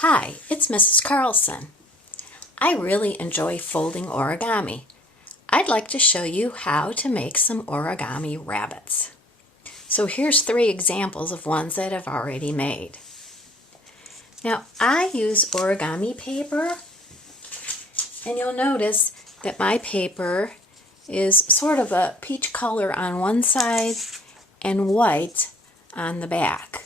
Hi, it's Mrs. Carlson. I really enjoy folding origami. I'd like to show you how to make some origami rabbits. So here's 3 examples of ones that I've already made. Now I use origami paper, and you'll notice that my paper is sort of a peach color on one side and white on the back.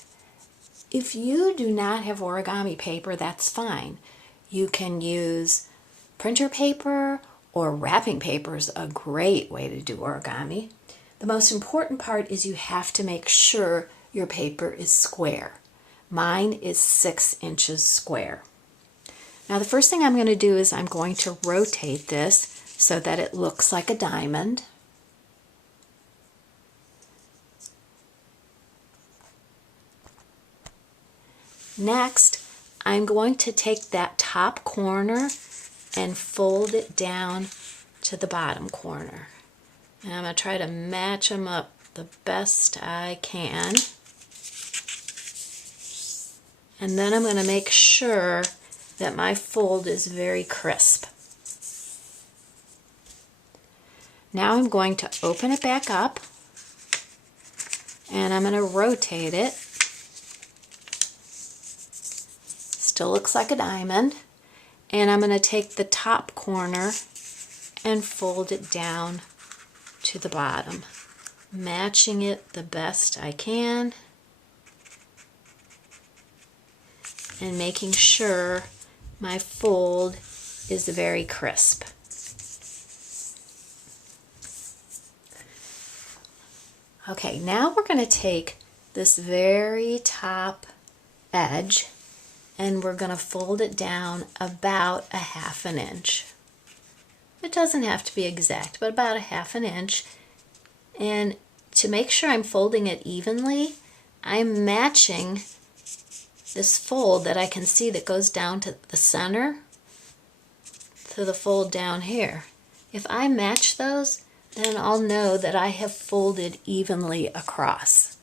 If you do not have origami paper, that's fine. You can use printer paper, or wrapping paper is a great way to do origami. The most important part is you have to make sure your paper is square. Mine is 6 inches square. Now the first thing I'm going to do is I'm going to rotate this so that it looks like a diamond. Next, I'm going to take that top corner and fold it down to the bottom corner. And I'm going to try to match them up the best I can. And then I'm going to make sure that my fold is very crisp. Now I'm going to open it back up, and I'm going to rotate it. Still looks like a diamond. And I'm going to take the top corner and fold it down to the bottom, matching it the best I can and making sure my fold is very crisp. Okay, now we're going to take this very top edge and we're going to fold it down about a 1/2 inch. It doesn't have to be exact, but about a 1/2 inch. And to make sure I'm folding it evenly, I'm matching this fold that I can see that goes down to the center to the fold down here. If I match those, then I'll know that I have folded evenly across.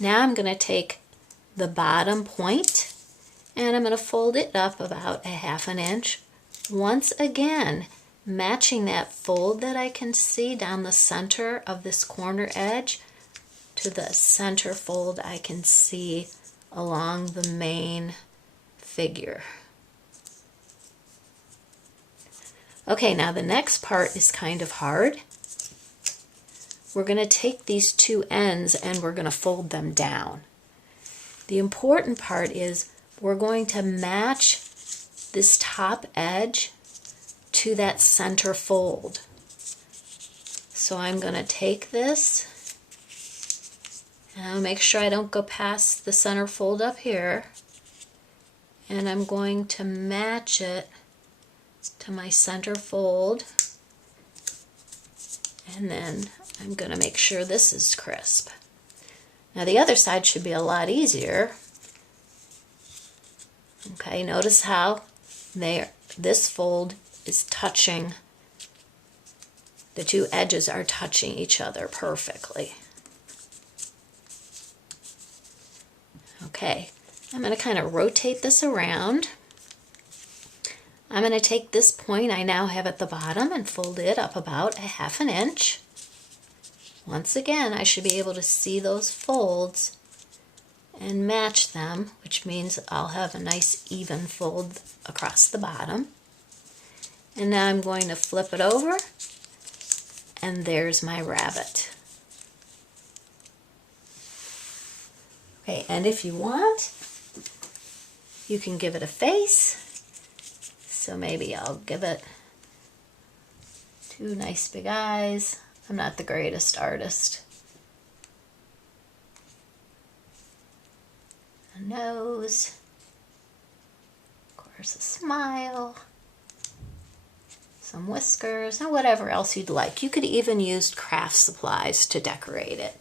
Now I'm going to take the bottom point and I'm going to fold it up about a 1/2 inch. Once again, matching that fold that I can see down the center of this corner edge to the center fold I can see along the main figure. Okay, now the next part is kind of hard. We're going to take these 2 ends and we're going to fold them down. The important part is we're going to match this top edge to that center fold. So I'm going to take this and I'll make sure I don't go past the center fold up here, and I'm going to match it to my center fold, and then I'm going to make sure this is crisp. Now the other side should be a lot easier. Okay, notice how this fold is touching, the 2 edges are touching each other perfectly. Okay, I'm going to kind of rotate this around. I'm going to take this point I now have at the bottom and fold it up about a 1/2 inch. Once again, I should be able to see those folds and match them, which means I'll have a nice even fold across the bottom. And now I'm going to flip it over, and there's my rabbit. Okay, and if you want, you can give it a face. So maybe I'll give it 2 nice big eyes. I'm not the greatest artist. A nose, of course a smile, some whiskers, and whatever else you'd like. You could even use craft supplies to decorate it.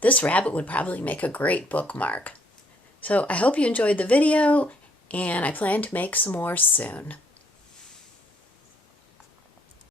This rabbit would probably make a great bookmark. So I hope you enjoyed the video, and I plan to make some more soon.